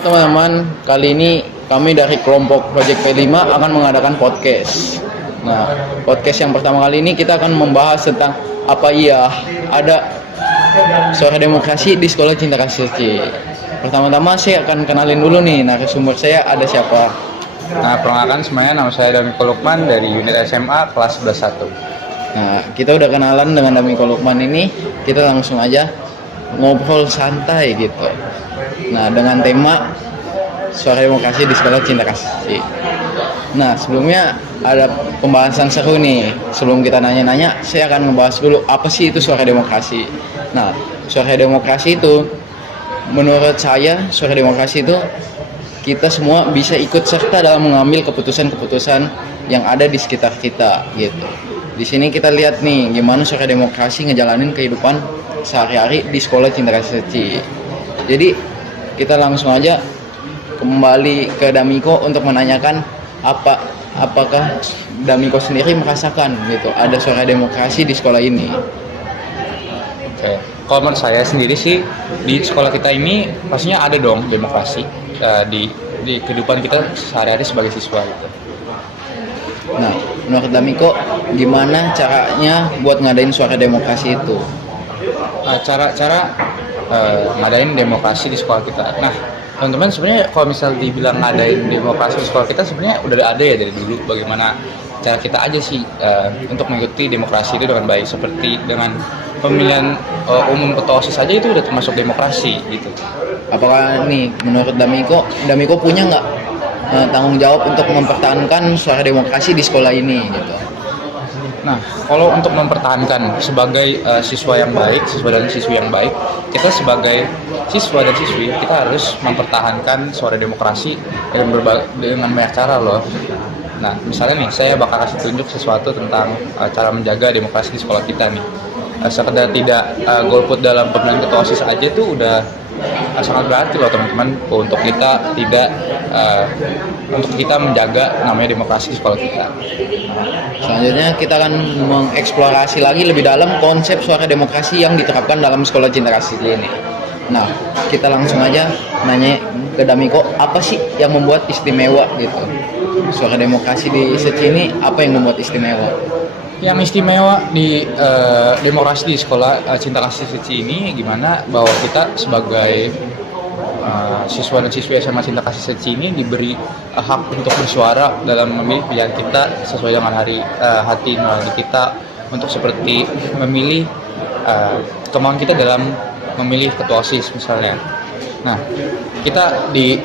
Teman-teman, kali ini kami dari kelompok Project P5 akan mengadakan podcast. Nah, podcast yang pertama kali ini kita akan membahas tentang apa iya ada suara demokrasi di Sekolah Cinta Kasih C. Pertama-tama saya akan kenalin dulu nih narasumber saya ada siapa. Nah, perkenalkan semuanya, nama saya Damiko Lukman dari unit SMA kelas 11-1. Nah, kita udah kenalan dengan Damiko Lukman ini, kita langsung aja ngobrol santai gitu. Nah, dengan tema suara demokrasi di Sekolah Cinta Kasih. Nah, sebelumnya ada pembahasan seru nih. Sebelum kita nanya-nanya, saya akan ngebahas dulu apa sih itu suara demokrasi. Nah, suara demokrasi itu menurut saya suara demokrasi itu kita semua bisa ikut serta dalam mengambil keputusan-keputusan yang ada di sekitar kita gitu. Di sini kita lihat nih gimana suara demokrasi ngejalanin kehidupan sehari-hari di Sekolah Cinta Kasih. Jadi kita langsung aja kembali ke Damiko untuk menanyakan apakah Damiko sendiri merasakan gitu ada suara demokrasi di sekolah ini. Oke. Kalau menurut saya sendiri sih di sekolah kita ini pastinya ada dong demokrasi di kehidupan kita sehari-hari sebagai siswa gitu. Nah, menurut Damiko gimana caranya buat ngadain suara demokrasi itu? Cara-cara ngadain demokrasi di sekolah kita. Nah, teman-teman sebenarnya kalau misal dibilang ngadain demokrasi di sekolah kita sebenarnya udah ada ya dari dulu. Bagaimana cara kita aja sih untuk mengikuti demokrasi itu dengan baik, seperti dengan pemilihan umum ketua OSIS saja itu udah termasuk demokrasi gitu. Apakah nih menurut Damiko punya nggak tanggung jawab untuk mempertahankan suara demokrasi di sekolah ini gitu? Nah, kalau untuk mempertahankan sebagai siswa yang baik, siswa dan siswi yang baik, kita sebagai siswa dan siswi kita harus mempertahankan suara demokrasi dengan banyak cara loh. Nah, misalnya nih, saya bakal kasih tunjuk sesuatu tentang cara menjaga demokrasi di sekolah kita nih. Sekedar tidak golput dalam pemilihan ketua OSIS aja tuh udah sangat berarti loh teman-teman untuk kita menjaga namanya demokrasi di sekolah kita. Selanjutnya kita akan mengeksplorasi lagi lebih dalam konsep suara demokrasi yang diterapkan dalam Sekolah Cinta Kasih ini. Nah, kita langsung aja nanya ke Damiko, apa sih yang membuat istimewa gitu? Suara demokrasi di SECI ini apa yang membuat istimewa? Yang istimewa di demokrasi di Sekolah Cinta Kasih SECI ini gimana bahwa kita sebagai siswa dan siswi SMA Cinta Kasih SECI ini diberi hak untuk bersuara dalam memilih pilihan kita sesuai dengan hati nurani kita, untuk seperti memilih kemauan kita dalam memilih ketua OSIS misalnya. Nah, kita di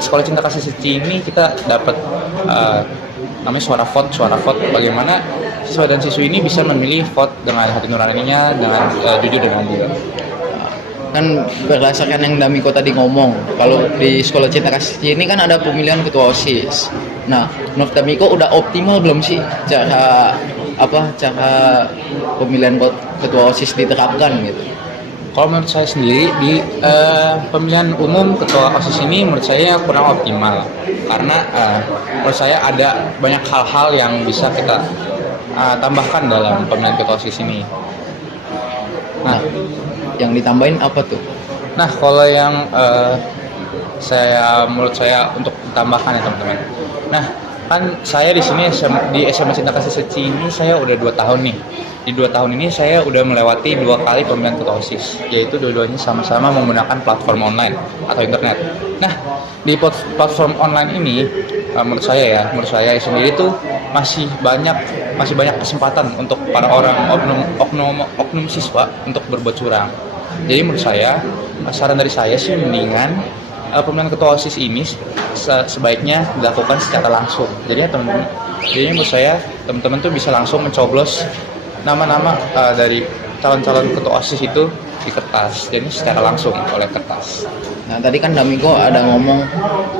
Sekolah Cinta Kasih SECI ini kita dapat namanya suara vote bagaimana siswa dan siswi ini bisa memilih vote dengan hati nuraninya, dengan jujur dan adil. Kan berdasarkan yang Damiko tadi ngomong, kalau di Sekolah Cinta Kasih ini kan ada pemilihan ketua OSIS. Nah, menurut Damiko udah optimal belum sih cara pemilihan ketua OSIS diterapkan gitu? Kalau menurut saya sendiri di pemilihan umum ketua OSIS ini menurut saya kurang optimal, karena menurut saya ada banyak hal-hal yang bisa kita tambahkan dalam pemilihan ketua OSIS ini. Nah, yang ditambahin apa tuh? Nah, kalau yang menurut saya untuk ditambahkan ya teman-teman. Nah, kan saya di sini di SMA Cinta Kasih SECI ini saya udah 2 tahun nih. Di 2 tahun ini saya udah melewati 2 kali pemilihan ketua OSIS, yaitu dua-duanya sama-sama menggunakan platform online atau internet. Nah, di platform online ini menurut saya sendiri tuh masih banyak kesempatan untuk para orang oknum siswa untuk berbuat curang. Jadi menurut saya, saran dari saya sih mendingan pemilihan ketua OSIS ini sebaiknya dilakukan secara langsung. Jadi menurut saya teman-teman tuh bisa langsung mencoblos nama-nama dari calon-calon ketua OSIS itu di kertas, jadi secara langsung oleh kertas. Nah, tadi kan Damiko ada ngomong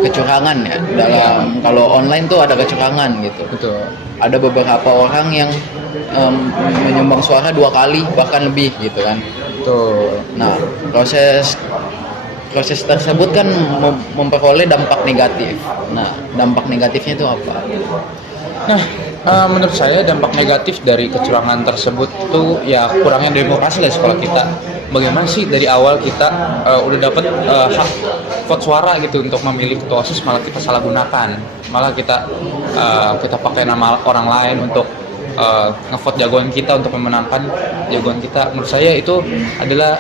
kecurangan ya, dalam kalau online tuh ada kecurangan gitu. Betul. Ada beberapa orang yang menyumbang suara 2 kali bahkan lebih gitu kan. Betul. Nah, proses tersebut kan memperoleh dampak negatif. Nah, dampak negatifnya itu apa? Nah, menurut saya dampak negatif dari kecurangan tersebut itu ya kurangnya demokrasi dari sekolah kita. bagaimana sih dari awal kita udah dapat hak vote suara gitu untuk memilih ketua OSIS, malah kita salah gunakan, malah kita pakai nama orang lain untuk ngevote jagoan kita, untuk memenangkan jagoan kita. Menurut saya itu adalah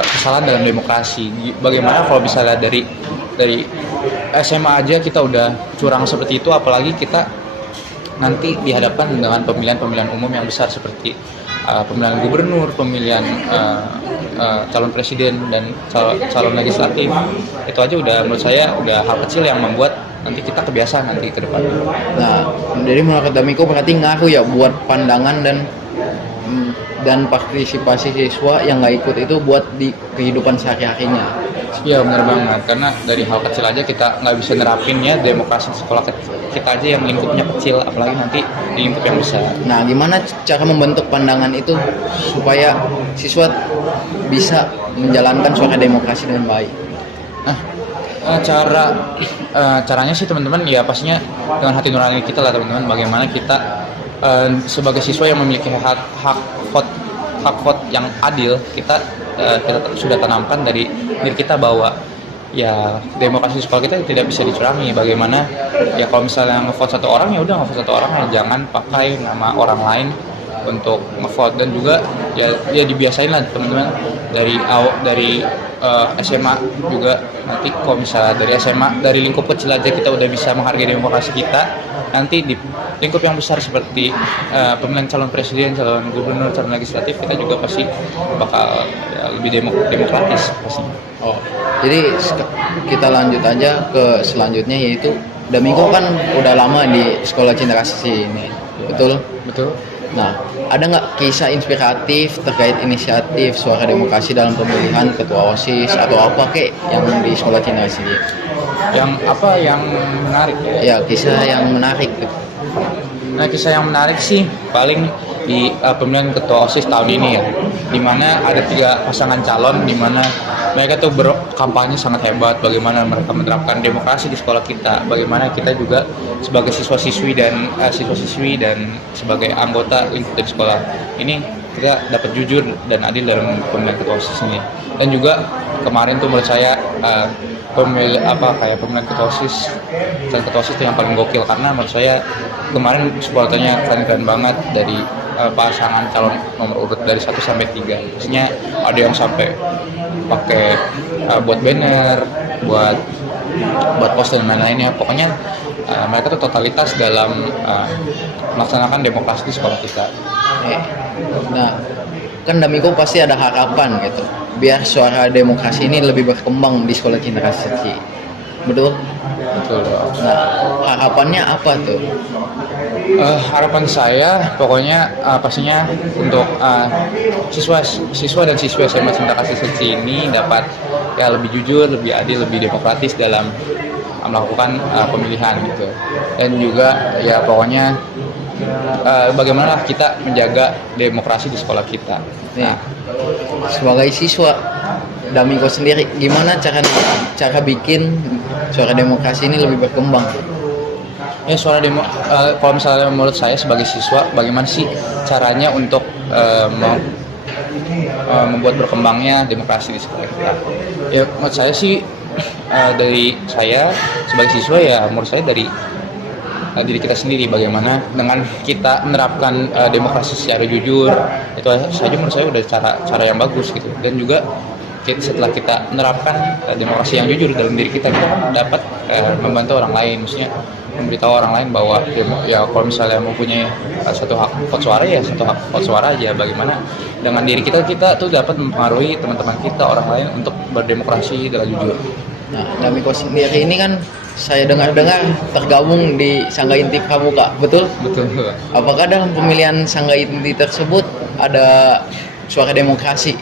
kesalahan dalam demokrasi. Bagaimana kalau misalnya dari SMA aja kita udah curang seperti itu, apalagi kita nanti dihadapkan dengan pemilihan-pemilihan umum yang besar seperti pemilihan gubernur, pemilihan calon presiden dan calon legislatif. Itu aja udah menurut saya udah hal kecil yang membuat nanti kita kebiasaan nanti ke depan. Nah, jadi menurut Damiko berarti ngaruh ya buat pandangan dan partisipasi siswa yang nggak ikut itu buat di kehidupan sehari-harinya. Iya benar banget, karena dari hal kecil aja kita nggak bisa nerapinnya demokrasi di sekolah kita aja yang lingkupnya kecil, apalagi nanti di lingkup yang besar. Nah, gimana cara membentuk pandangan itu supaya siswa bisa menjalankan suara demokrasi dengan baik? Nah, caranya sih teman-teman ya pastinya dengan hati nurani kita lah teman-teman. Bagaimana kita sebagai siswa yang memiliki hak vote yang adil, kita sudah tanamkan dari diri kita bahwa ya demokrasi di sekolah kita tidak bisa dicurangi. Bagaimana ya kalau misalnya ngevote satu orang ya udah ngevote satu orang, ya jangan pakai nama orang lain untuk ngevote. Dan juga ya dibiasain lah teman-teman dari SMA juga. Nanti kalau misalnya dari SMA, dari lingkup kecil aja kita udah bisa menghargai demokrasi kita, nanti di lingkup yang besar seperti pemilihan calon presiden, calon gubernur, calon legislatif, kita juga pasti bakal lebih demokratis pastinya. Oh, jadi kita lanjut aja ke selanjutnya, yaitu Damiko kan udah lama di Sekolah Cinta Kasih ini, betul? Betul. Nah, ada nggak kisah inspiratif terkait inisiatif suara demokrasi dalam pemilihan ketua OSIS atau apa kek yang di Sekolah Cinta Kasih? Yang apa yang menarik ya? Ya, kisah yang menarik. Nah, kisah yang menarik sih paling di pemilihan ketua OSIS tahun ini ya, dimana ada 3 pasangan calon, dimana mereka tuh berkampanye sangat hebat, bagaimana mereka menerapkan demokrasi di sekolah kita, bagaimana kita juga sebagai siswa-siswi dan sebagai anggota lingkup dari sekolah ini kita dapat jujur dan adil dalam pemilihan ketua OSIS ini. Dan juga kemarin tuh menurut saya pemilihan ketua OSIS dan ketua OSIS itu yang paling gokil, karena menurut saya kemarin supporternya keren banget dari pasangan calon nomor urut dari 1 sampai 3. Maksudnya ada yang sampai pakai buat banner, buat poster dan lain-lainnya. Pokoknya mereka tuh totalitas dalam melaksanakan demokrasi di sekolah kita. Nah, kan Damiko pasti ada harapan gitu, biar suara demokrasi ini lebih berkembang di Sekolah Cinta Kasih. Betul? Betul. Nah, harapannya apa tuh? Harapan saya pokoknya pastinya untuk siswa dan siswi SMA Cinta Kasih Seci ini dapat ya lebih jujur, lebih adil, lebih demokratis dalam melakukan pemilihan gitu. Dan juga ya pokoknya bagaimana kita menjaga demokrasi di sekolah kita. Nih, sebagai siswa Damiko sendiri, gimana cara bikin suara demokrasi ini lebih berkembang? Ya kalau misalnya menurut saya sebagai siswa, bagaimana sih caranya untuk membuat berkembangnya demokrasi di sekolah kita? Ya menurut saya sih dari saya sebagai siswa ya menurut saya dari diri kita sendiri, bagaimana dengan kita menerapkan demokrasi secara jujur, itu saja menurut saya udah cara yang bagus gitu. Dan juga setelah kita menerapkan demokrasi yang jujur dalam diri kita kan dapat membantu orang lain, maksudnya memberitahu orang lain bahwa ya kalau misalnya mempunyai satu hak vote suara ya satu hak vote suara aja. Bagaimana dengan diri kita tuh dapat mempengaruhi teman-teman kita, orang lain untuk berdemokrasi dengan jujur. Nah, Damiko sendiri ini kan saya dengar-dengar tergabung di Sangga Inti Pramuka, betul? Betul. Apakah dalam pemilihan Sangga Inti tersebut ada suara demokrasi?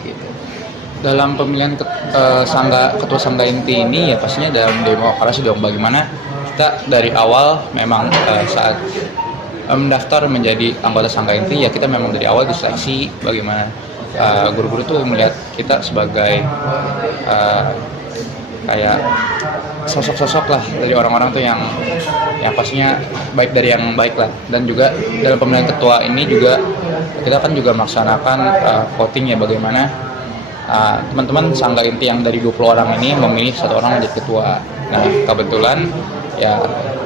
Dalam pemilihan ketua Sangga Inti ini ya pastinya dalam demokrasi dong. Bagaimana kita dari awal memang saat mendaftar menjadi anggota Sangga Inti ya kita memang dari awal diseleksi, bagaimana guru-guru tuh melihat kita sebagai kayak sosok-sosok lah dari orang-orang tuh yang pastinya baik dari yang baik lah. Dan juga dalam pemilihan ketua ini juga kita kan juga melaksanakan voting ya, bagaimana teman-teman Sangga Inti yang dari 20 orang ini memilih satu orang menjadi ketua. Nah, kebetulan ya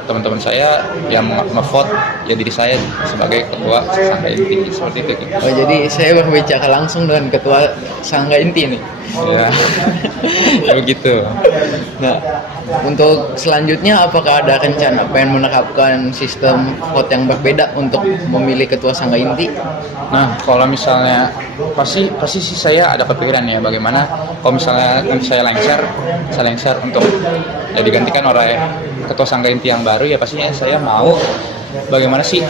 teman-teman saya yang ngevote ya diri saya sebagai ketua Sangga Inti seperti itu. Oh, jadi saya berbicara langsung dengan ketua Sangga Inti nih. Ya, ya begitu. Nah, untuk selanjutnya apakah ada rencana pengen menerapkan sistem vote yang berbeda untuk memilih ketua Sangga Inti? Nah, kalau misalnya pasti sih saya ada kepikiran ya bagaimana kalau misalnya nanti saya lengser untuk ya digantikan oleh ketua Sangga Inti yang baru, ya pastinya saya mau bagaimana sih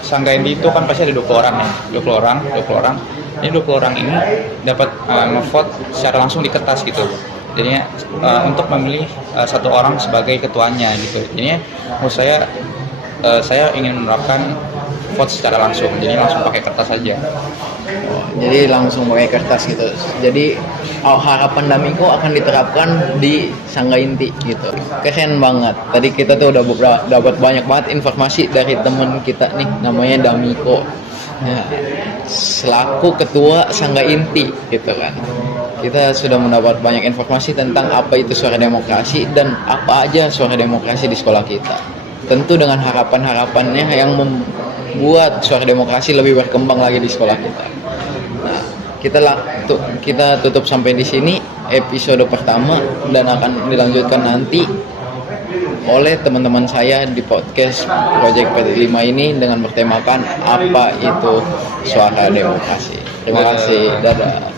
Sangga Inti itu kan pasti ada 20 orang ya, 20 orang. Ini 20 orang ini dapat ngevote secara langsung di kertas gitu. Jadinya untuk memilih satu orang sebagai ketuanya gitu. Jadinya menurut saya ingin menerapkan vote secara langsung. Jadi langsung pakai kertas saja. Jadi langsung pakai kertas gitu. Jadi harapan Damiko akan diterapkan di Sangga Inti gitu. Keren banget. Tadi kita tuh udah dapat banyak banget informasi dari temen kita nih, namanya Damiko. Ya, selaku ketua Sangga Inti gitu kan. Kita sudah mendapat banyak informasi tentang apa itu suara demokrasi dan apa aja suara demokrasi di sekolah kita. Tentu dengan harapan-harapannya yang membuat suara demokrasi lebih berkembang lagi di sekolah kita. Nah, kita tutup sampai di sini episode pertama dan akan dilanjutkan nanti oleh teman-teman saya di podcast Project PT5 ini dengan bertemakan apa itu suara demokrasi. Terima kasih, dadah.